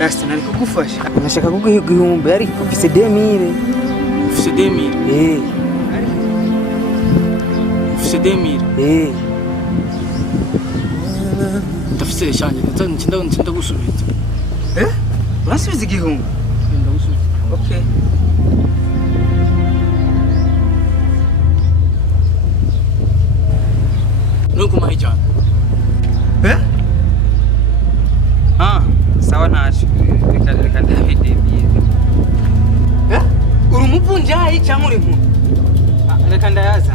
Rasta nari kugufasha. Nashaka kuguha igihumbi ariko mfise 2000. Ufise 2000? Ufise 2000? Ndafise ishanje nda gusubiza. Urasubiza igihumbi? Ndagusubiza. Okay. Nuko mahijana. Sawa nacho. Reka ndabide biye. Uri umuvunjayi cyangwa uri mu? Reka ndayaza.